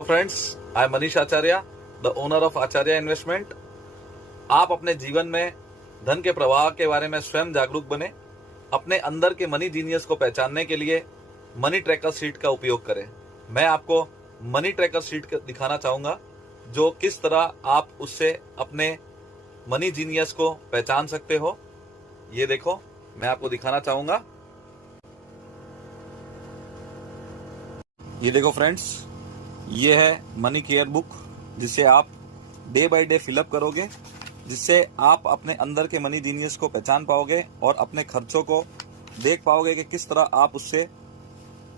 Friends, I am Manish Acharya, the owner of Acharya investment. आप अपने जीवन में धन के प्रवाह के बारे में स्वयं जागरूक बने। अपने अंदर के मनी जीनियस को पहचानने के लिए मनी ट्रैकर शीट का उपयोग करें। मैं आपको मनी ट्रैकर शीट दिखाना चाहूंगा, जो किस तरह आप उससे अपने मनी जीनियस को पहचान सकते हो। ये देखो, मैं आपको दिखाना चाहूंगा। ये देखो फ्रेंड्स, ये है मनी केयर बुक, जिसे आप डे बाय डे फिलअप करोगे, जिससे आप अपने अंदर के मनी जीनियस को पहचान पाओगे और अपने खर्चों को देख पाओगे कि किस तरह आप उससे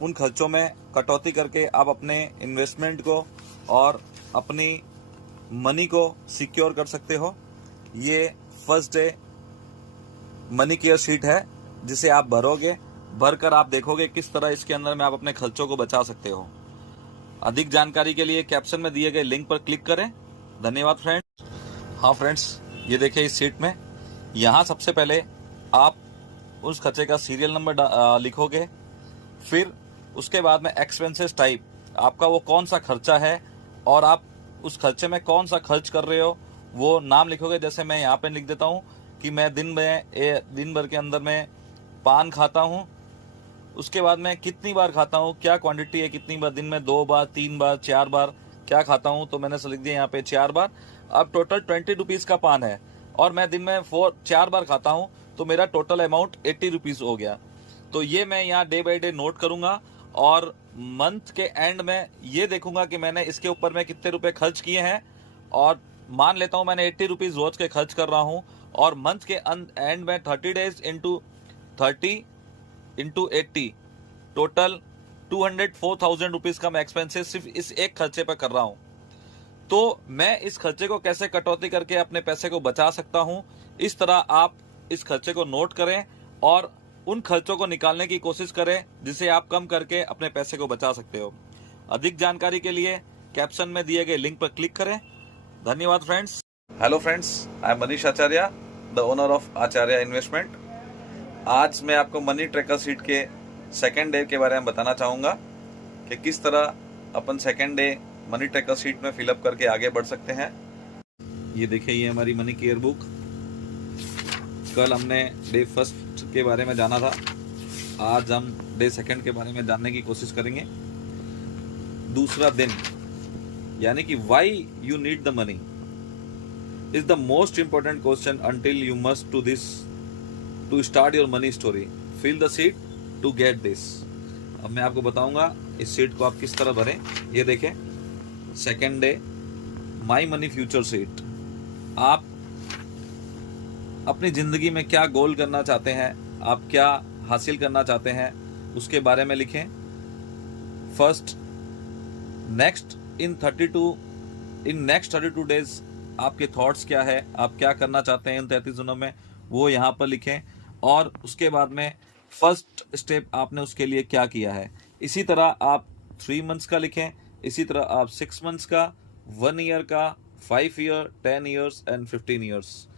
उन खर्चों में कटौती करके आप अपने इन्वेस्टमेंट को और अपनी मनी को सिक्योर कर सकते हो। ये first day money care sheet है, जिसे आप भरकर आप देखोगे किस तरह इसके अंदर में आप अपने खर्चों को बचा सकते हो। अधिक जानकारी के लिए कैप्शन में दिए गए लिंक पर क्लिक करें। धन्यवाद फ्रेंड्स। हाँ फ्रेंड्स, ये देखिए, इस शीट में यहाँ सबसे पहले आप उस खर्चे का सीरियल नंबर लिखोगे। फिर उसके बाद में एक्सपेंसेस टाइप, आपका वो कौन सा खर्चा है और आप उस खर्चे में कौन सा खर्च कर रहे हो वो नाम लिखोगे। जैसे मैं यहाँ पे लिख देता हूँ कि मैं दिन भर के अंदर में पान खाता हूँ। उसके बाद में कितनी बार खाता हूँ, क्या क्वांटिटी है, कितनी बार, दिन में 2 बार, 3 बार, 4 बार क्या खाता हूँ, तो मैंने लिख दिया यहाँ पे 4 बार। अब टोटल 20 रुपीज़ का पान है और मैं दिन में 4 बार खाता हूँ, तो मेरा टोटल अमाउंट 80 रुपीज़ हो गया। तो ये मैं यहाँ डे बाय डे नोट करूँगा और मंथ के एंड में ये देखूंगा कि मैंने इसके ऊपर में कितने रुपए खर्च किए हैं। और मान लेता हूँ मैंने 80 रुपीज़ रोज के खर्च कर रहा हूँ, और मंथ के एंड में 30 days into 30 into 80 total 204,000 rupees का मैं एक्सपेंसेस सिर्फ इस एक खर्चे पर कर रहा हूं। तो मैं इस खर्चे को कैसे कटौती करके अपने पैसे को बचा सकता हूं, इस तरह आप इस खर्चे को नोट करें और उन खर्चों को निकालने की कोशिश करें जिसे आप कम करके अपने पैसे को बचा सकते हो। अधिक जानकारी के लिए कैप्शन में दिए गए लिंक पर क्लिक करें। धन्यवाद friends. Hello friends, I am Manish Acharya, the owner of Acharya investment. आज मैं आपको मनी ट्रैकर शीट के सेकेंड डे के बारे में बताना चाहूँगा कि किस तरह अपन second day money tracker sheet में फिलअप करके आगे बढ़ सकते हैं। ये देखिए, ये हमारी मनी केयर बुक। कल हमने डे फर्स्ट के बारे में जाना था, आज हम डे सेकेंड के बारे में जानने की कोशिश करेंगे। दूसरा दिन, यानी कि why you need the money is the most important question until you must to this to start your money story. Fill the sheet to get this. अब मैं आपको बताऊंगा इस शीट को आप किस तरह भरें। ये देखें, second day my money future sheet. आप अपनी जिंदगी में क्या गोल करना चाहते हैं, आप क्या हासिल करना चाहते हैं, उसके बारे में लिखें। फर्स्ट नेक्स्ट इन 32 डेज आपके थॉट्स क्या है, आप क्या करना चाहते हैं इन 33 दिनों में, वो यहाँ पर लिखें। और उसके बाद में फर्स्ट स्टेप आपने उसके लिए क्या किया है। इसी तरह आप 3 मंथ्स का लिखें, इसी तरह आप 6 मंथ्स का, 1 ईयर का, 5 ईयर, 10 ईयर्स एंड 15 ईयर्स।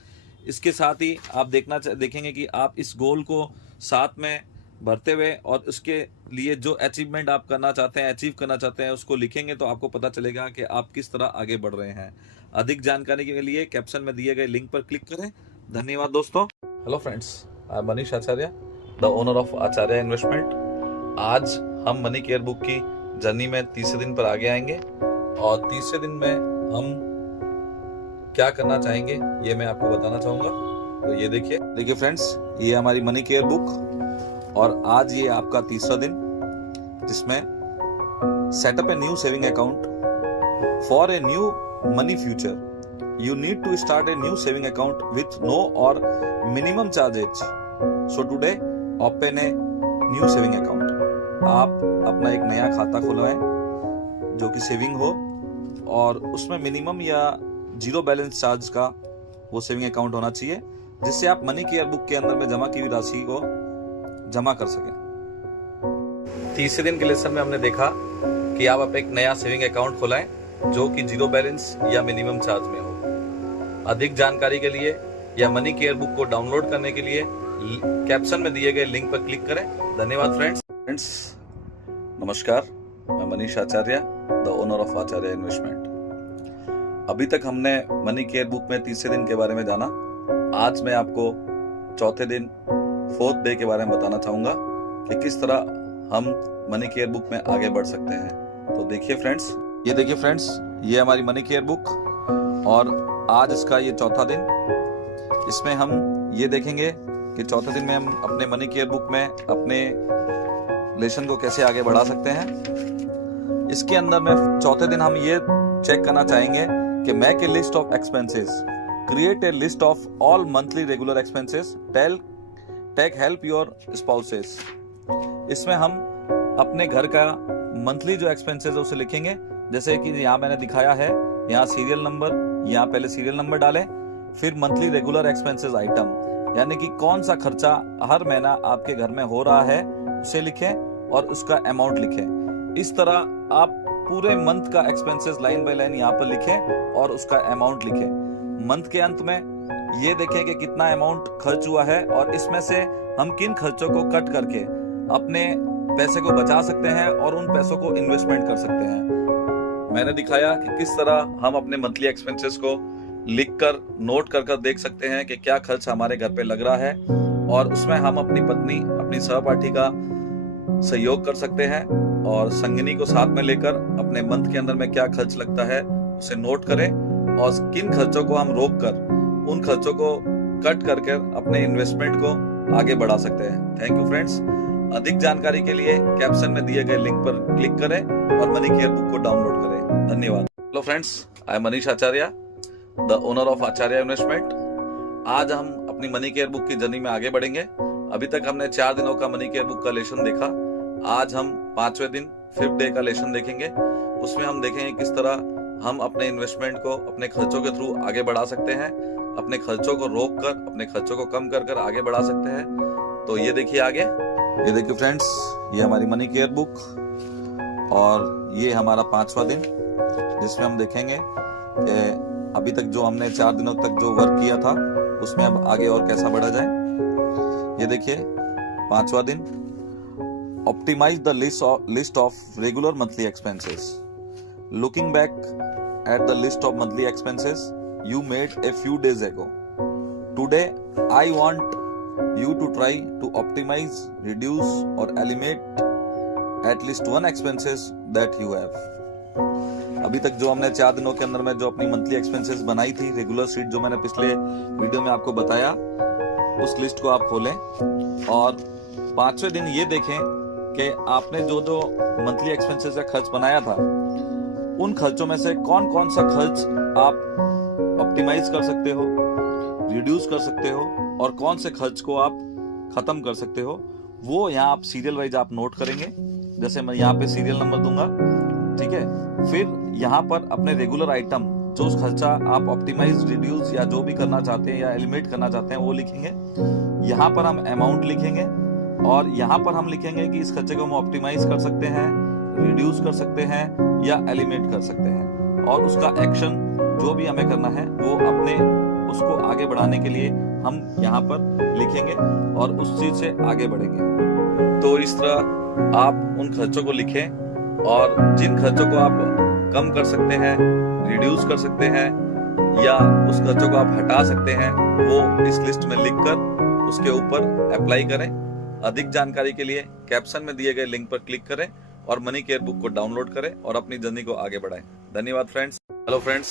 इसके साथ ही आप देखेंगे कि आप इस गोल को साथ में भरते हुए और उसके लिए जो अचीवमेंट आप करना चाहते हैं, अचीव करना चाहते हैं, उसको लिखेंगे तो आपको पता चलेगा कि आप किस तरह आगे बढ़ रहे हैं। अधिक जानकारी के लिए कैप्शन में दिए गए लिंक पर क्लिक करें। धन्यवाद दोस्तों। Hello friends, I am Manish Acharya, the owner of Acharya investment. आज हम मनी केयर बुक की जर्नी में तीसरे दिन पर आगे आएंगे और तीसरे दिन में हम क्या करना चाहेंगे ये मैं आपको बताना चाहूंगा। तो ये देखिए फ्रेंड्स, ये हमारी मनी केयर बुक और आज ये आपका तीसरा दिन, जिसमें setup a new saving account for a new money future. You need to start a new saving account with no or minimum charges. So today, open a new saving account. आप अपना एक नया खाता खुलवाएं जो कि सेविंग हो और उसमें मिनिमम या 0 बैलेंस चार्ज का वो सेविंग अकाउंट होना चाहिए, जिससे आप मनी केयर बुक के अंदर में जमा की हुई राशि को जमा कर सकें। तीसरे दिन के लेसन में हमने देखा कि आप एक नया सेविंग अकाउंट खुलाएं जो कि 0 बैलेंस या मिनिमम चार्ज में हो। अधिक जानकारी के लिए या मनी केयर बुक को डाउनलोड करने के लिए कैप्शन में दिए गए लिंक पर क्लिक करें। धन्यवाद फ्रेंड्स। नमस्कार, मैं Manish Acharya, the owner of Acharya investment. अभी तक हमने मनी केयर बुक में तीसरे दिन के बारे में जाना। आज मैं आपको चौथे दिन, फोर्थ डे के बारे में बताना चाहूंगा कि किस तरह हम मनी केयर बुक में आगे बढ़ सकते हैं। तो देखिए फ्रेंड्स, ये हमारी मनी केयर बुक और आज इसका ये चौथा दिन। इसमें हम ये देखेंगे कि चौथे दिन में हम अपने मनी केयर बुक में अपने लेसन को कैसे आगे बढ़ा सकते हैं। इसके अंदर में चौथे दिन हम ये चेक करना चाहेंगे कि make a list of expenses, create a list of all monthly regular expenses, take help your spouses. इसमें हम अपने घर का मंथली जो एक्सपेंसेस है उसे लिखेंगे। जैसे कि यहाँ मैंने दिखाया है, यहाँ सीरियल नंबर, यहाँ पहले सीरियल नंबर डालें, फिर मंथली रेगुलर एक्सपेंसेस आइटम, यानी कि कौन सा खर्चा हर महीना आपके घर में हो रहा है उसे लिखें और उसका अमाउंट लिखें। इस तरह आप पूरे मंथ का एक्सपेंसेस लाइन बाय लाइन यहाँ पर लिखें और उसका अमाउंट लिखें। मंथ के अंत में ये देखें कि कितना अमाउंट खर्च हुआ है और इसमें से हम किन खर्चों को कट करके अपने पैसे को बचा सकते हैं और उन पैसों को इन्वेस्टमेंट कर सकते हैं। मैंने दिखाया कि किस तरह हम अपने मंथली एक्सपेंसेस को लिखकर नोट कर देख सकते हैं कि क्या खर्च हमारे घर पे लग रहा है और उसमें हम अपनी पत्नी, अपनी सहपाठी का सहयोग कर सकते हैं और संगिनी को साथ में लेकर अपने मंथ के अंदर में क्या खर्च लगता है उसे नोट करें और किन खर्चों को हम रोक कर उन खर्चों को कट करके अपने इन्वेस्टमेंट को आगे बढ़ा सकते हैं। Thank you friends. अधिक जानकारी के लिए कैप्शन में दिए गए लिंक पर क्लिक करें और मनी केयर बुक को डाउनलोड करें। धन्यवाद। Hello friends, I am Manish Acharya, the owner of Acharya investment. आज हम अपनी मनी केयर बुक की जर्नी में आगे बढ़ेंगे। अभी तक हमने 4 दिनों का मनी केयर बुक का लेसन देखा। आज हम 5वें दिन, 5th डे का लेसन देखेंगे। उसमें हम देखेंगे किस तरह हम अपने इन्वेस्टमेंट को अपने खर्चों के थ्रू आगे बढ़ा सकते हैं, अपने खर्चों को रोक कर अपने खर्चों को कम कर आगे बढ़ा सकते हैं। तो ये देखिए आगे, ये देखिए फ्रेंड्स, ये हमारी मनी केयर बुक और ये हमारा 5वां दिन, जिसमें हम देखेंगे कि अभी तक जो हमने 4 दिनों तक जो वर्क किया था उसमें अब आगे और कैसा बढ़ा जाए। ये देखिए 5वां दिन, optimise the list of regular monthly expenses. Looking back at the list of monthly expenses you made a few days ago. Today I want you to try to optimize, reduce or eliminate at least one expenses that you have. अभी तक जो हमने 4 दिनों के अंदर में जो अपनी मंथली एक्सपेंसेस बनाई थी, रेगुलर शीट जो मैंने पिछले वीडियो में आपको बताया, उस लिस्ट को आप खोलें और 5वें दिन ये देखें कि आपने जो जो मंथली एक्सपेंसेस का खर्च बनाया था उन खर्चों में से कौन कौन सा खर्च आप ऑप्टिमाइज कर सकते हो, रिड्यूस कर सकते हो और कौन से खर्च को आप खत्म कर सकते हो। वो यहाँ आप सीरियल वाइज आप नोट करेंगे। जैसे मैं यहाँ पे सीरियल नंबर दूंगा, ठीक है। फिर यहाँ पर अपने रेगुलर आइटम जो खर्चा आप ऑप्टिमाइज, रिड्यूस या जो भी करना चाहते हैं या एलिमिनेट करना चाहते हैं वो लिखेंगे। यहाँ पर हम अमाउंट लिखेंगे और यहाँ पर हम लिखेंगे कि इस खर्चे को हम ऑप्टिमाइज कर सकते हैं, रिड्यूस कर सकते हैं या एलिमिनेट कर सकते हैं और उसका एक्शन जो भी हमें करना है वो अपने उसको आगे बढ़ाने के लिए हम यहाँ पर लिखेंगे और उस चीज से आगे बढ़ेंगे। तो इस तरह आप उन खर्चों को लिखें और जिन खर्चों को आप कम कर सकते हैं, रिड्यूस कर सकते हैं या उस खर्चों को आप हटा सकते हैं, वो इस लिस्ट में लिखकर उसके ऊपर अप्लाई करें। अधिक जानकारी के लिए कैप्शन में दिए गए लिंक पर क्लिक करें और मनी केयर बुक को डाउनलोड करें और अपनी जर्नी को आगे बढ़ाएं। धन्यवाद friends. Hello friends,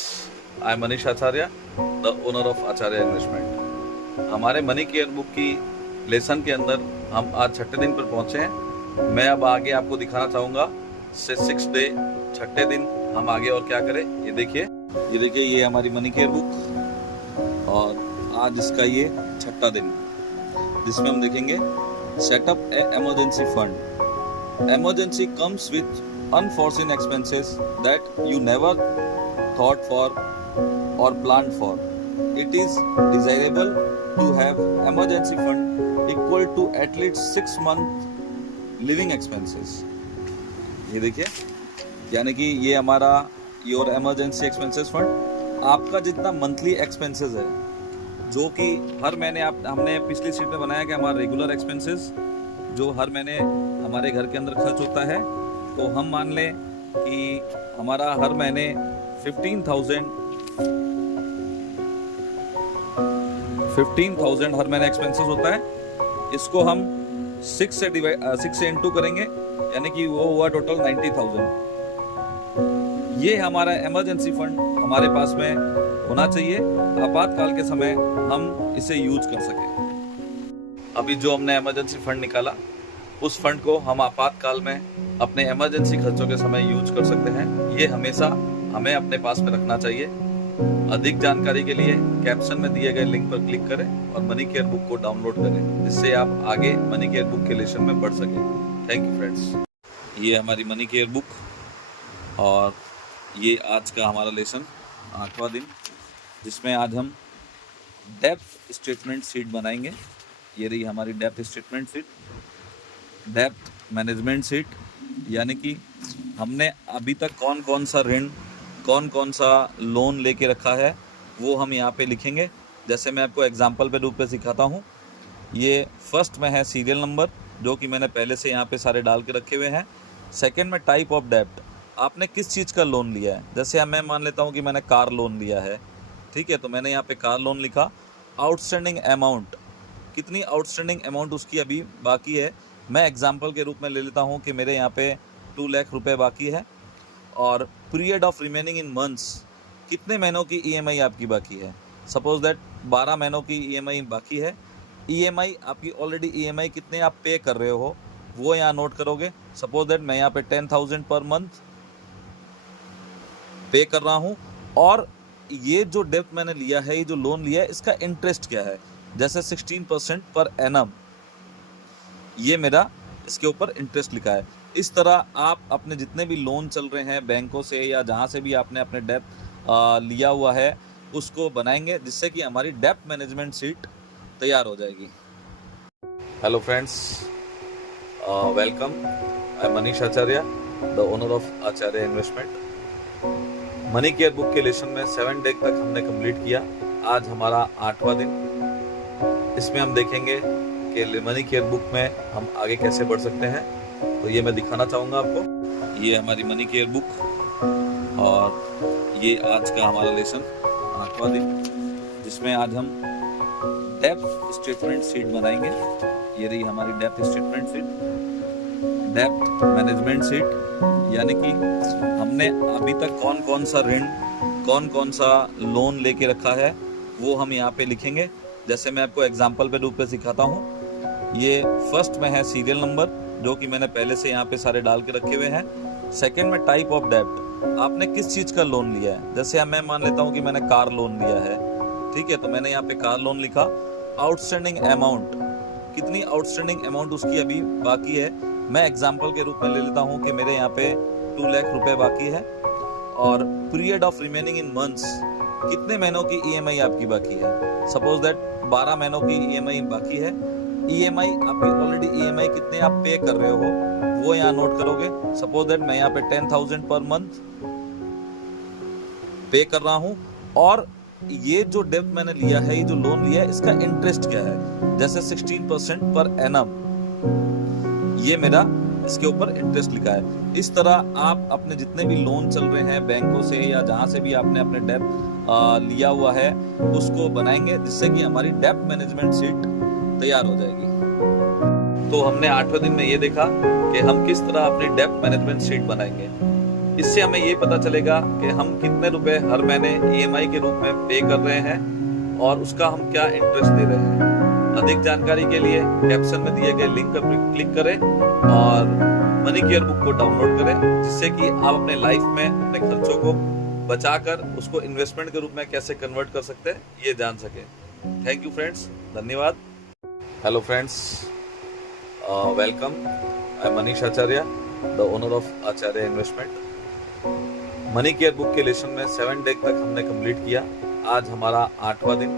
I am Manish Acharya, the owner of Acharya investment. हमारे मनी केयर बुक की लेसन के अंदर हम आज 6ठे दिन पर पहुंचे हैं। मैं अब आगे आपको दिखाना चाहूंगा से 6th डे, 6ठे दिन हम आगे और क्या करें। ये देखिए, ये हमारी मनी केयर बुक और आज इसका ये 6ठा दिन, जिसमें हम देखेंगे setup A emergency fund. Emergency comes with unforeseen expenses that you never thought for or planned for. It is desirable to have emergency fund equal to at least 6 month living expenses. ये देखिए, यानी कि ये हमारा your emergency expenses fund आपका जितना monthly expenses है, जो कि हर महीने हमने पिछली सीट में बनाया कि हमारा रेगुलर एक्सपेंसेस जो हर महीने हमारे घर के अंदर खर्च होता है, तो हम मान लें कि हमारा हर महीने 15,000 हर महीने एक्सपेंसेस होता है। इसको हम 6 से इंटू करेंगे, यानी कि वो हुआ टोटल 90,000। ये हमारा इमरजेंसी फंड हमारे पास में होना चाहिए, आपातकाल के समय हम इसे यूज कर सकें। अभी जो हमने इमरजेंसी फंड निकाला, उस फंड को हम आपातकाल में अपने इमरजेंसी खर्चों के समय यूज कर सकते हैं। ये हमेशा हमें अपने पास में रखना चाहिए। अधिक जानकारी के लिए कैप्शन में दिए गए लिंक पर क्लिक करें और मनी केयर बुक को डाउनलोड करें, जिससे आप आगे मनी केयर बुक के लेसन में बढ़ सकें। Thank you friends. ये हमारी मनी केयर बुक और ये आज का हमारा लेसन 8वां दिन, जिसमें आज हम डेप्थ स्टेटमेंट शीट बनाएंगे। ये रही हमारी depth statement sheet, depth management sheet, यानी कि हमने अभी तक कौन कौन सा ऋण, कौन कौन सा लोन लेके रखा है, वो हम यहाँ पे लिखेंगे। जैसे मैं आपको एग्जांपल पे रूप में सिखाता हूँ। ये फर्स्ट में है सीरियल नंबर, जो कि मैंने पहले से यहाँ पे सारे डाल के रखे हुए हैं। सेकंड में टाइप ऑफ डेप्ट, आपने किस चीज़ का लोन लिया है। जैसे मैं मान लेता हूँ कि मैंने कार लोन लिया है, ठीक है, तो मैंने यहाँ पे कार लोन लिखा। आउटस्टैंडिंग अमाउंट, कितनी आउटस्टैंडिंग अमाउंट उसकी अभी बाकी है, मैं एग्जाम्पल के रूप में ले लेता हूँ कि मेरे यहाँ पे 2 लाख रुपये बाकी है। और period of remaining in months, कितने महीनों की ईएमआई आपकी बाकी है। सपोज दैट 12 महीनों की ईएमआई बाकी है। ईएमआई आपकी ऑलरेडी ईएमआई कितने आप पे कर रहे हो, वो यहाँ नोट करोगे। सपोज दैट मैं यहाँ पे 10,000 पर मंथ पे कर रहा हूँ। और ये जो डेप्ट मैंने लिया है, ये जो लोन लिया है, इसका इंटरेस्ट क्या है। जैसे 16% पर एनम, ये मेरा इसके ऊपर इंटरेस्ट लिखा है। इस तरह आप अपने जितने भी लोन चल रहे हैं बैंकों से या जहाँ से भी आपने अपने डेप्ट लिया हुआ है, उसको बनाएंगे, जिससे कि हमारी डेप्ट मैनेजमेंट शीट तैयार हो जाएगी। Hello friends, welcome. I am Manish Acharya, the owner of Acharya investment. Money care book के लेसन में 7 डे तक हमने कंप्लीट किया। आज हमारा 8वां दिन। इसमें हम देखेंगे कि मनी केयर बुक में हम आगे कैसे बढ़ सकते हैं, तो ये मैं दिखाना चाहूँगा आपको। ये हमारी मनी केयर बुक और ये आज का हमारा लेसन 8वां दिन, जिसमें आज हम डेप्थ स्टेटमेंट शीट बनाएंगे। ये रही हमारी depth statement sheet, depth management sheet, यानी कि हमने अभी तक कौन कौन सा ऋण, कौन कौन सा लोन लेके रखा है, वो हम यहाँ पे लिखेंगे। जैसे मैं आपको एग्जाम्पल पे रूप में सिखाता हूँ। ये फर्स्ट में है सीरियल नंबर, जो कि मैंने पहले से यहाँ पे सारे डाल के रखे हुए हैं। सेकंड में टाइप ऑफ डेप्ट, आपने किस चीज़ का लोन लिया है। जैसे मैं मान लेता हूँ कि मैंने कार लोन लिया है, ठीक है, तो मैंने यहाँ पे कार लोन लिखा। आउटस्टैंडिंग अमाउंट, कितनी आउटस्टैंडिंग अमाउंट उसकी अभी बाकी है, मैं एग्जाम्पल के रूप में ले लेता हूँ कि मेरे यहाँ पे 2 लाख रुपये बाकी है। और period of remaining in months, कितने महीनों की ईएमआई आपकी बाकी है। सपोज दैट 12 महीनों की ईएमआई बाकी है। ईएमआई आपकी ऑलरेडी ईएमआई कितने आप पे कर रहे हो, वो यहाँ नोट करोगे। सपोज दैट मैं यहाँ पे 10,000 पर मंथ पे कर रहा हूँ। और ये जो डेप्ट मैंने लिया है, ये जो लोन लिया है, इसका इंटरेस्ट क्या है। जैसे 16% पर एनम, ये मेरा इसके ऊपर इंटरेस्ट लिखा है। इस तरह आप अपने जितने भी लोन चल रहे हैं बैंकों से या जहाँ से भी आपने अपने डेप्ट लिया हुआ है, उसको बनाएंगे, जिससे कि हमारी डेप्ट मैनेजमेंट शीट तैयार हो जाएगी। तो हमने 8वें दिन में ये देखा कि हम किस तरह अपनी डेप्ट मैनेजमेंट शीट बनाएंगे। इससे हमें ये पता चलेगा कि हम कितने रुपए हर महीने ईएमआई के रूप में पे कर रहे हैं और उसका हम क्या इंटरेस्ट दे रहे हैं। अधिक जानकारी के लिए कैप्शन में दिए गए लिंक पर क्लिक करें और मनी केयर बुक को डाउनलोड करें, जिससे कि आप अपने लाइफ में अपने खर्चों को बचाकर उसको इन्वेस्टमेंट के रूप में कैसे कन्वर्ट कर सकते हैं, ये जान सके। थैंक यू फ्रेंड्स, धन्यवाद। Hello friends, welcome. I am Manish Acharya, the owner of Acharya investment. Money care book के लेसन में 7 डे तक हमने कंप्लीट किया। आज हमारा 8वां दिन।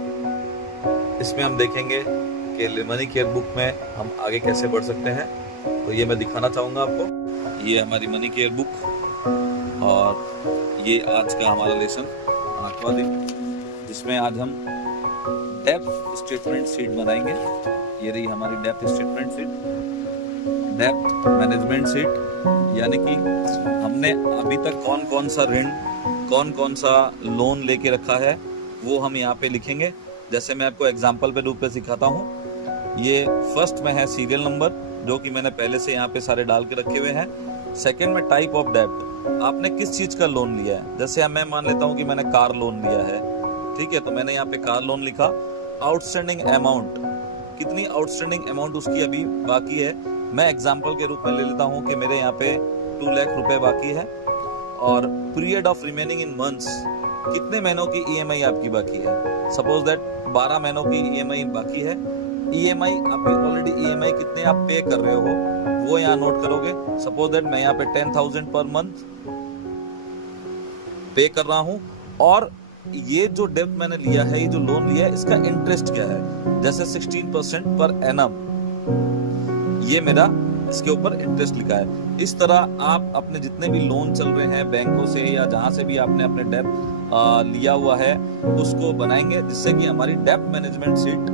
इसमें हम देखेंगे कि मनी केयर बुक में हम आगे कैसे बढ़ सकते हैं, तो ये मैं दिखाना चाहूँगा आपको। ये हमारी मनी केयर बुक और ये आज का हमारा लेसन 8वां दिन, जिसमें आज हम डेप्थ स्टेटमेंट शीट बनाएंगे। ये रही हमारी depth statement sheet, depth management sheet, यानी कि हमने अभी तक कौन कौन सा ऋण, कौन कौन सा लोन लेके रखा है, वो हम यहाँ पे लिखेंगे। जैसे मैं आपको एग्जाम्पल पे रूप में सिखाता हूँ। ये फर्स्ट में है सीरियल नंबर, जो कि मैंने पहले से यहाँ पे सारे डाल के रखे हुए हैं। सेकंड में टाइप ऑफ डेप्ट, आपने किस चीज का लोन लिया है। जैसे मैं मान लेता हूँ कि मैंने कार लोन लिया है, ठीक है, तो मैंने यहाँ पे कार लोन लिखा। आउटस्टैंडिंग अमाउंट, कितनी आउटस्टैंडिंग अमाउंट उसकी अभी बाकी है, मैं एग्जाम्पल के रूप में ले लेता हूँ कि मेरे यहाँ पे 2 लाख रुपए बाकी है। और period of remaining in months, कितने महीनों की ईएमआई आपकी बाकी है। सपोज दैट 12 महीनों की ईएमआई बाकी है। ईएमआई आपकी ऑलरेडी ईएमआई कितने आप पे कर रहे हो वो यहाँ नोट करोगे। सपोज दैट मैं यहाँ पे 10,000 पर मंथ पे कर रहा हूँ, और ये जो डेब्ट मैंने लिया है, ये जो लोन लिया है, इसका इंटरेस्ट क्या है। जैसे 16% पर एनम, ये मेरा इसके ऊपर इंटरेस्ट लिखा है। इस तरह आप अपने जितने भी लोन चल रहे हैं बैंकों से या जहां से भी आपने अपने डेब्ट लिया हुआ है, उसको बनाएंगे, जिससे कि हमारी डेब्ट मैनेजमेंट शीट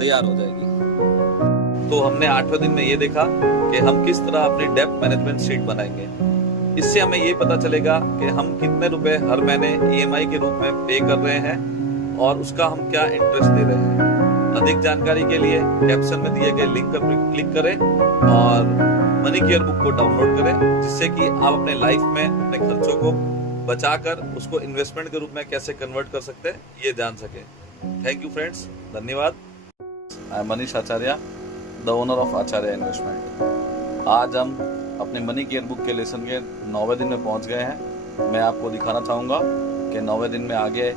तैयार हो जाएगी। तो हमने 8वें दिन में ये देखा कि हम किस तरह अपनी डेब्ट मैनेजमेंट शीट बनाएंगे। इससे हमें ये पता चलेगा कि हम कितने रुपए हर महीने ईएमआई के रूप में पे कर रहे हैं और उसका हम क्या इंटरेस्ट दे रहे हैं। अधिक जानकारी के लिए कैप्शन में दिए गए लिंक पर क्लिक करें और मनी केयर बुक को डाउनलोड करें, जिससे कि आप अपने लाइफ में अपने खर्चों को बचाकर उसको इन्वेस्टमेंट के रूप में कैसे कन्वर्ट कर सकते हैं, ये जान सके। थैंक यू फ्रेंड्स, धन्यवाद। आई am Manish Acharya, the owner of Acharya investment. आज हम अपने मनी केयर बुक के लेसन के 9वें दिन में पहुंच गए हैं। मैं आपको दिखाना चाहूँगा कि 9वें दिन में आगे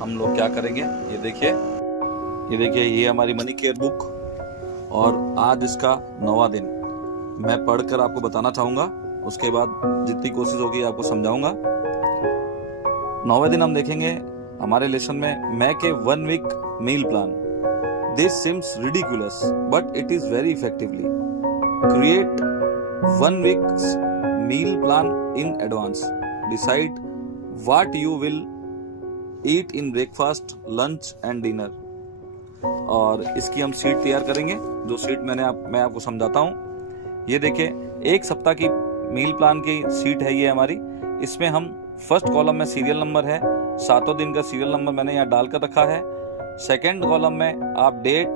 हम लोग क्या करेंगे। ये देखिए, ये हमारी मनी केयर बुक और आज इसका 9वां दिन। मैं पढ़कर आपको बताना चाहूँगा, उसके बाद जितनी कोशिश होगी आपको समझाऊंगा। 9वें दिन हम देखेंगे हमारे लेसन में make a 1 week meal plan. This seems ridiculous but it is very effectively. Create 1 week's meal plan in advance. Decide what you will eat in breakfast, lunch and dinner. और इसकी हम शीट तैयार करेंगे, जो sheet मैं आपको समझाता हूँ। ये देखिए, 1 सप्ताह की मील प्लान की शीट है ये हमारी। इसमें हम फर्स्ट कॉलम में सीरियल नंबर है, 7वें दिन का सीरियल नंबर मैंने यहाँ डालकर रखा है। सेकेंड कॉलम में आप डेट,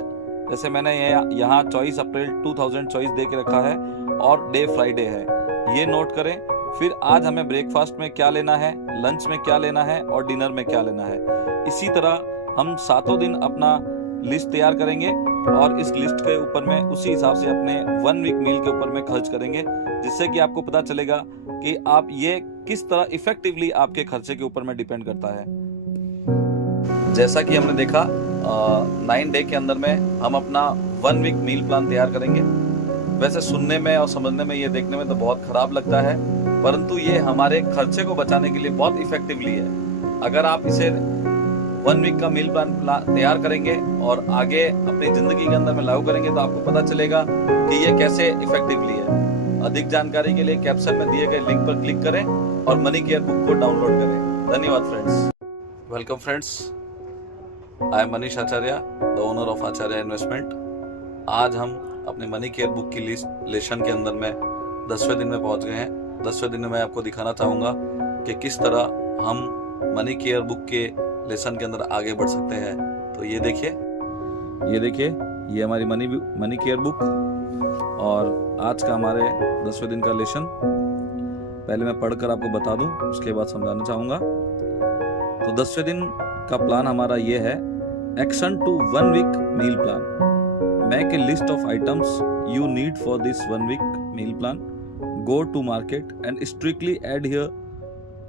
जैसे मैंने यहाँ 24 अप्रैल 2024 दे के रखा है और डे फ्राइडे है, ये नोट करें। फिर आज हमें ब्रेकफास्ट में क्या लेना है, लंच में क्या लेना है और डिनर में क्या लेना है। इसी तरह हम 7वें दिन अपना लिस्ट तैयार करेंगे और इस लिस्ट के ऊपर में उसी हिसाब से अपने 1 वीक मील के ऊपर में खर्च करेंगे, जिससे कि आपको पता चलेगा कि आप ये किस तरह इफेक्टिवली आपके खर्चे के ऊपर में डिपेंड करता है। जैसा कि हमने देखा 9 डे के अंदर में हम अपना 1 वीक मील प्लान तैयार करेंगे। वैसे सुनने में और समझने में, ये देखने में तो बहुत खराब लगता है, परंतु ये हमारे खर्चे को बचाने के लिए बहुत इफेक्टिवली है। अगर आप इसे 1 वीक का मील प्लान तैयार करेंगे और आगे अपनी जिंदगी के अंदर में लागू करेंगे, तो आपको पता चलेगा कि ये कैसे इफेक्टिवली है। अधिक जानकारी के लिए कैप्शन में दिए गए लिंक पर क्लिक करें और मनी केयर बुक को डाउनलोड करें। धन्यवाद friends. Welcome friends, I am Manish Acharya, the owner of Acharya investment. आज हम अपने मनी केयर बुक की लेसन के अंदर में 10वें दिन में पहुंच गए हैं। 10वें दिन में मैं आपको दिखाना चाहूँगा कि किस तरह हम मनी केयर बुक के लेसन के अंदर आगे बढ़ सकते हैं। तो ये देखिए, ये हमारी मनी केयर बुक और आज का हमारे 10वें दिन का लेसन। पहले मैं पढ़कर आपको बता दूं, उसके बाद समझाना चाहूँगा। तो 10वें दिन का प्लान हमारा ये है, action to 1 week meal plan. Make a list of items you need for this 1 week meal plan. Go to market and strictly adhere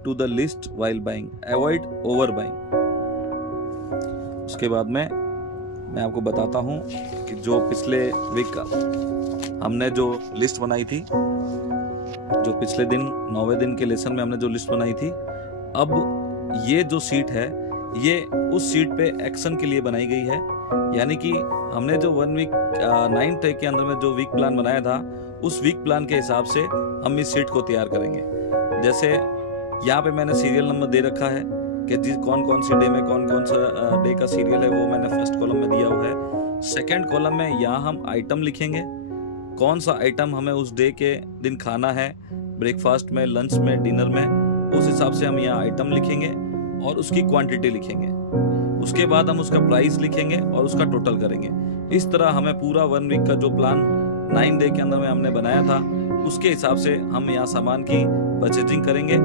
to the list while buying. Avoid overbuying. उसके बाद में मैं आपको बताता हूँ कि जो पिछले वीक का हमने जो लिस्ट बनाई थी, जो पिछले दिन 9वें दिन के लेसन में हमने जो लिस्ट बनाई थी, अब ये जो सीट है ये उस सीट पे एक्शन के लिए बनाई गई है। यानी कि हमने जो 1 वीक 9 डे के अंदर में जो वीक प्लान बनाया था, उस वीक प्लान के हिसाब से हम इस सीट को तैयार करेंगे। जैसे यहाँ पे मैंने सीरियल नंबर दे रखा है कि कौन सी डे में कौन सा डे का सीरियल है, वो मैंने फर्स्ट कॉलम में दिया हुआ है। सेकंड कॉलम में यहाँ हम आइटम लिखेंगे, कौन सा आइटम हमें उस डे के दिन खाना है, ब्रेकफास्ट में, लंच में, डिनर में, उस हिसाब से हम यहाँ आइटम लिखेंगे और उसकी क्वांटिटी लिखेंगे। उसके बाद हम उसका प्राइस लिखेंगे और उसका टोटल करेंगे। इस तरह हमें पूरा 1 वीक का जो प्लान 9 डे के अंदर में हमने बनाया था, उसके हिसाब से हम यहाँ सामान की परचेजिंग करेंगे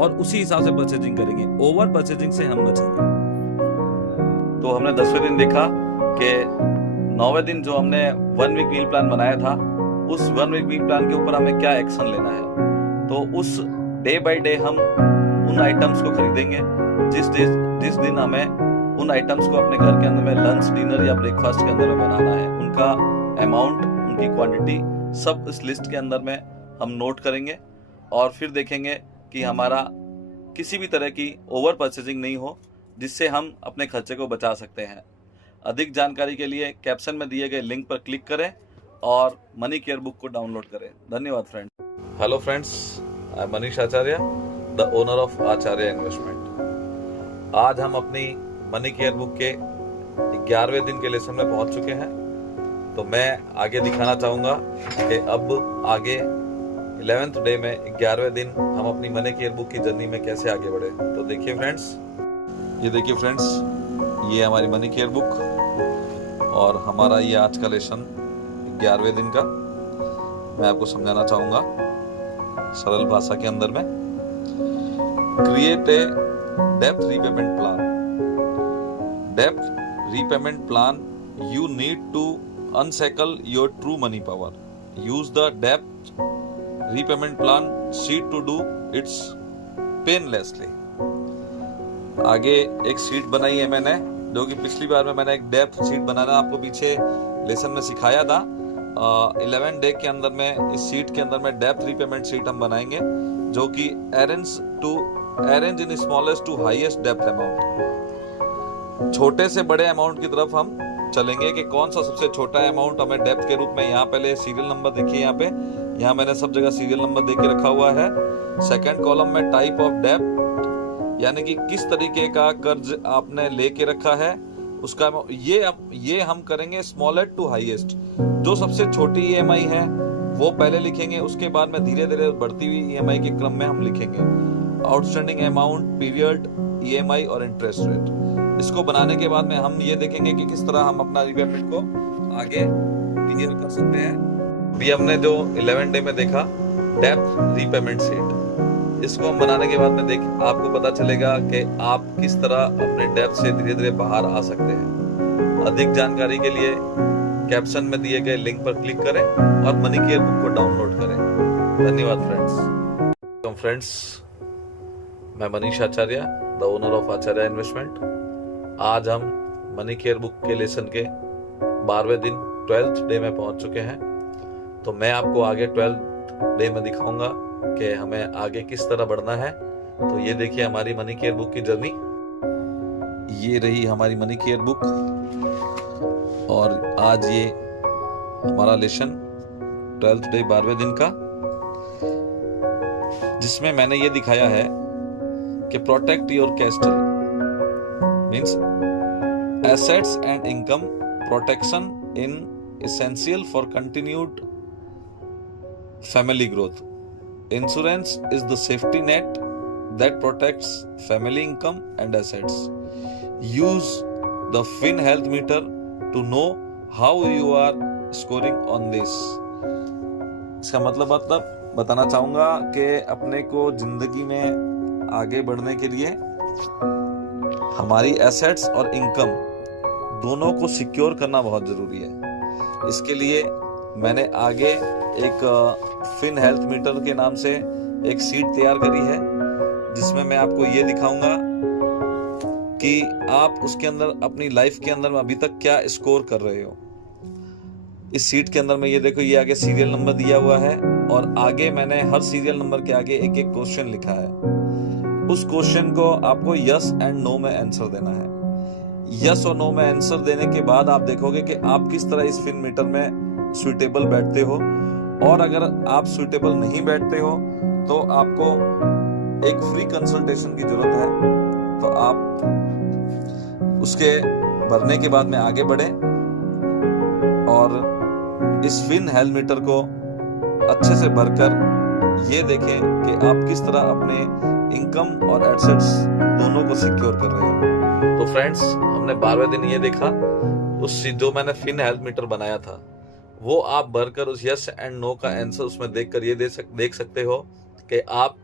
और उसी हिसाब से परचेजिंग करेंगे। ओवर परचेजिंग से हम बचेंगे। तो हमने 10वें दिन देखा कि 9वें दिन जो हमने 1 वीक मील प्लान बनाया था, उस 1 वीक मील प्लान के ऊपर हमें क्या एक्शन लेना है। तो उस डे बाय डे हम उन आइटम्स को खरीदेंगे जिस दिन हमें उन आइटम्स को अपने घर के अंदर में लंच, डिनर या ब्रेकफास्ट के अंदर में बनाना है। उनका अमाउंट, उनकी क्वांटिटी सब इस लिस्ट के अंदर में हम नोट करेंगे और फिर देखेंगे कि हमारा किसी भी तरह की ओवर परचेजिंग नहीं हो, जिससे हम अपने खर्चे को बचा सकते हैं। अधिक जानकारी के लिए कैप्शन में दिए गए लिंक पर क्लिक करें और मनी केयर बुक को डाउनलोड करें। धन्यवाद friends. Hello friends, I am Manish Acharya, the owner of Acharya investment. आज हम अपनी मनी केयर बुक के 11वें दिन के लेसन में पहुंच चुके हैं। तो मैं आगे दिखाना चाहूंगा कि अब आगे 11th डे में 11वें दिन हम अपनी मनी केयर बुक की जर्नी में कैसे आगे बढ़े। तो देखिए फ्रेंड्स, ये देखिए फ्रेंड्स, ये हमारी मनी केयर बुक और हमारा ये आज का लेसन 11वें दिन का मैं आपको समझाना चाहूंगा सरल भाषा के अंदर में। क्रिएट ए डेब्ट रीपेमेंट प्लान। डेब्ट repayment plan, you need to unshackle your true money power. Use the debt repayment plan sheet to do its painlessly. आगे एक शीट बनाई है मैंने, जो कि पिछली बार में मैंने एक डेब्ट शीट बनाना आपको पीछे लेसन में सिखाया था। 11 डे के अंदर में इस शीट के अंदर में डेब्ट रीपेमेंट शीट हम बनाएंगे, जो कि arrange in smallest to highest डेब्ट अमाउंट। छोटे से बड़े अमाउंट की तरफ हम चलेंगे कि कौन सा सबसे छोटा अमाउंट हमें डेब्ट के रूप में। यहाँ पहले सीरियल नंबर देखिए, यहाँ मैंने सब जगह सीरियल नंबर देख के रखा हुआ है। सेकंड कॉलम में टाइप ऑफ डेब्ट, यानी कि किस तरीके का कर्ज आपने लेके रखा है उसका। ये हम करेंगे स्मॉलेस्ट टू हाईएस्ट। जो सबसे छोटी ईएमआई है वो पहले लिखेंगे, उसके बाद में धीरे धीरे बढ़ती हुई ईएमआई के क्रम में हम लिखेंगे आउटस्टैंडिंग अमाउंट, पीरियड, ईएमआई और इंटरेस्ट रेट। इसको बनाने के बाद में हम ये देखेंगे कि किस तरह हम अपना रीपेमेंट को आगे क्लियर कर सकते हैं। अभी हमने जो 11 डे में देखा डेब्ट रीपेमेंट शीट, इसको हम बनाने के बाद में आपको पता चलेगा कि आप किस तरह अपने डेब्ट से धीरे धीरे बाहर आ सकते हैं। अधिक जानकारी के लिए कैप्शन में दिए गए लिंक पर क्लिक करें और मनी केयर बुक को डाउनलोड करें। धन्यवाद फ्रेंड्स। तो फ्रेंड्स, मैं Manish Acharya, the owner of Acharya investment. आज हम मनी केयर बुक के लेसन के 12वें दिन 12th डे में पहुंच चुके हैं। तो मैं आपको आगे 12th डे में दिखाऊंगा कि हमें आगे किस तरह बढ़ना है। तो ये देखिए हमारी मनी केयर बुक की जर्नी, ये रही हमारी मनी केयर बुक और आज ये हमारा लेसन 12th डे 12वें दिन का, जिसमें मैंने ये दिखाया है कि protect your castle means assets and income protection in essential for continued family growth. Insurance is the safety net that protects family income and assets. Use the Fin Health Meter to know how you are scoring on this. इसका मतलब बताना चाहूंगा कि अपने को जिंदगी में आगे बढ़ने के लिए हमारी एसेट्स और इनकम दोनों को सिक्योर करना बहुत जरूरी है। इसके लिए मैंने आगे एक फिन हेल्थ मीटर के नाम से एक सीट तैयार करी है, जिसमें मैं आपको ये दिखाऊंगा कि आप उसके अंदर अपनी लाइफ के अंदर में अभी तक क्या स्कोर कर रहे हो। इस सीट के अंदर में ये देखो, ये आगे सीरियल नंबर दिया हुआ है और आगे मैंने हर सीरियल नंबर के आगे एक एक क्वेश्चन लिखा है। उस क्वेश्चन को आपको यस एंड नो में आंसर देना है। यस और नो में आंसर देने के बाद आप देखोगे कि आप किस तरह इस फिन मीटर में सुइटेबल बैठते हो, और अगर आप सुइटेबल नहीं बैठते हो तो आपको एक फ्री कंसल्टेशन की जरूरत है। तो आप उसके भरने के बाद में आगे बढ़े और इस फिन हेल्थ मीटर को अच्छे से भरकर ये देखें कि आप किस तरह अपने इनकम और एसेट्स दोनों को सिक्योर कर रहे हो। तो फ्रेंड्स, हमने 12वें दिन ये देखा उस जो मैंने फिन हेल्थ मीटर बनाया था वो आप भरकर उस यस एंड नो का आंसर उसमें देखकर ये देख सकते हो कि आप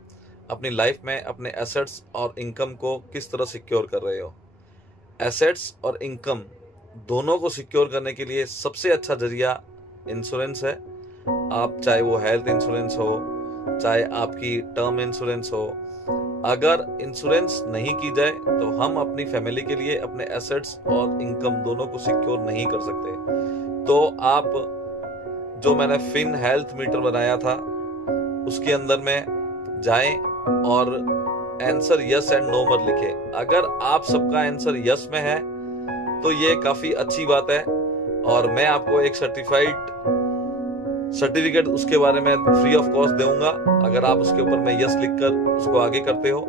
अपनी लाइफ में अपने एसेट्स और इनकम को किस तरह सिक्योर कर रहे हो। एसेट्स और इनकम दोनों को सिक्योर करने के लिए सबसे अच्छा जरिया इंश्योरेंस है। आप चाहे वो हेल्थ इंश्योरेंस हो, चाहे आपकी टर्म इंश्योरेंस हो, अगर इंश्योरेंस नहीं की जाए तो हम अपनी फैमिली के लिए अपने एसेट्स और इनकम दोनों को सिक्योर नहीं कर सकते। तो आप जो मैंने फिन हेल्थ मीटर बनाया था उसके अंदर में जाएं और आंसर यस एंड नो मत लिखे। अगर आप सबका आंसर यस में है तो ये काफी अच्छी बात है और मैं आपको एक सर्टिफिकेट उसके बारे में फ्री ऑफ कॉस्ट दूंगा अगर आप उसके ऊपर में यस लिखकर उसको आगे करते हो।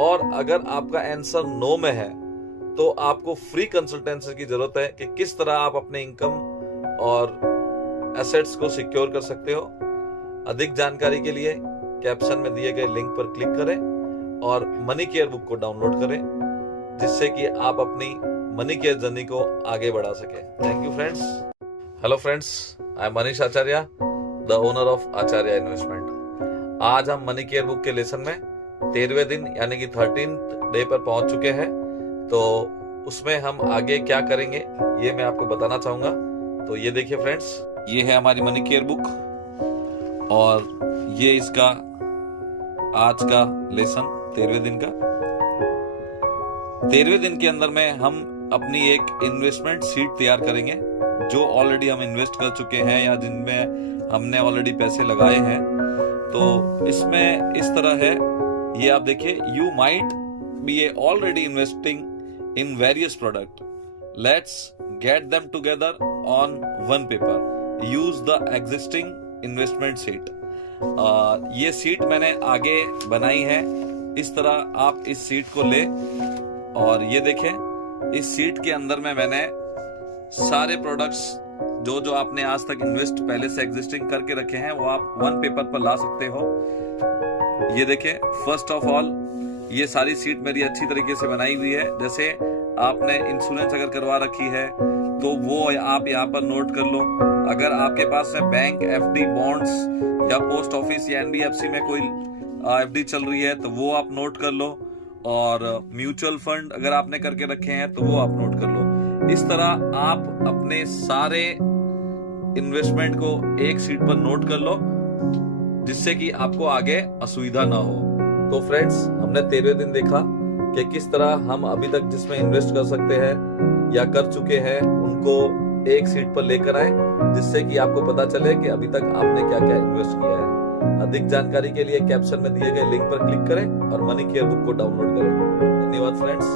और अगर आपका आंसर नो में है तो आपको फ्री कंसल्टेंसी की जरूरत है कि किस तरह आप अपने इनकम और एसेट्स को सिक्योर कर सकते हो। अधिक जानकारी के लिए कैप्शन में दिए गए लिंक पर क्लिक करें और मनी केयर बुक को डाउनलोड करें, जिससे कि आप अपनी मनी केयर जर्नी को आगे बढ़ा सके। Thank you friends. Hello friends, I am Manish Acharya, the owner of Acharya investment. आज हम मनी केयर बुक के लेसन में 13वें दिन यानी कि 13th डे पर पहुंच चुके हैं। तो उसमें हम आगे क्या करेंगे ये मैं आपको बताना चाहूंगा। तो ये देखिए फ्रेंड्स, ये है हमारी मनी केयर बुक और ये इसका आज का लेसन 13वें दिन का। 13वें दिन के अंदर में हम अपनी एक इन्वेस्टमेंट सीट तैयार करेंगे जो ऑलरेडी हम इन्वेस्ट कर चुके हैं या जिनमें हमने ऑलरेडी पैसे लगाए हैं। तो इसमें इस तरह है, ये आप देखिए, you might be already investing in various product, let's get them together on one paper, use the existing investment seat. ये सीट मैंने आगे बनाई है। इस तरह आप इस सीट को ले और ये देखें, इस सीट के अंदर में मैंने सारे प्रोडक्ट्स जो आपने आज तक इन्वेस्ट पहले से एग्जिस्टिंग करके रखे हैं वो आप वन पेपर पर ला सकते हो। ये देखें, फर्स्ट ऑफ ऑल ये सारी सीट मेरी अच्छी तरीके से बनाई हुई है। जैसे आपने इंश्योरेंस अगर करवा रखी है तो वो आप यहाँ पर नोट कर लो। अगर आपके पास में बैंक, एफडी, बॉन्ड्स या पोस्ट ऑफिस या एनबीएफसी में कोई एफडी चल रही है तो वो आप नोट कर लो। और म्यूचुअल फंड अगर आपने करके रखे हैं तो वो आप नोट कर लो। इस तरह आप अपने सारे इन्वेस्टमेंट को एक सीट पर नोट कर लो, जिससे कि आपको आगे असुविधा ना हो। तो फ्रेंड्स, हमने 13वें दिन देखा कि किस तरह हम अभी तक जिसमें इन्वेस्ट कर सकते हैं या कर चुके हैं उनको एक सीट पर लेकर आए, जिससे कि आपको पता चले कि अभी तक आपने क्या क्या इन्वेस्ट किया है। अधिक जानकारी के लिए कैप्शन में दिए गए लिंक पर क्लिक करें और मनी केयर बुक को डाउनलोड करें। धन्यवाद फ्रेंड्स।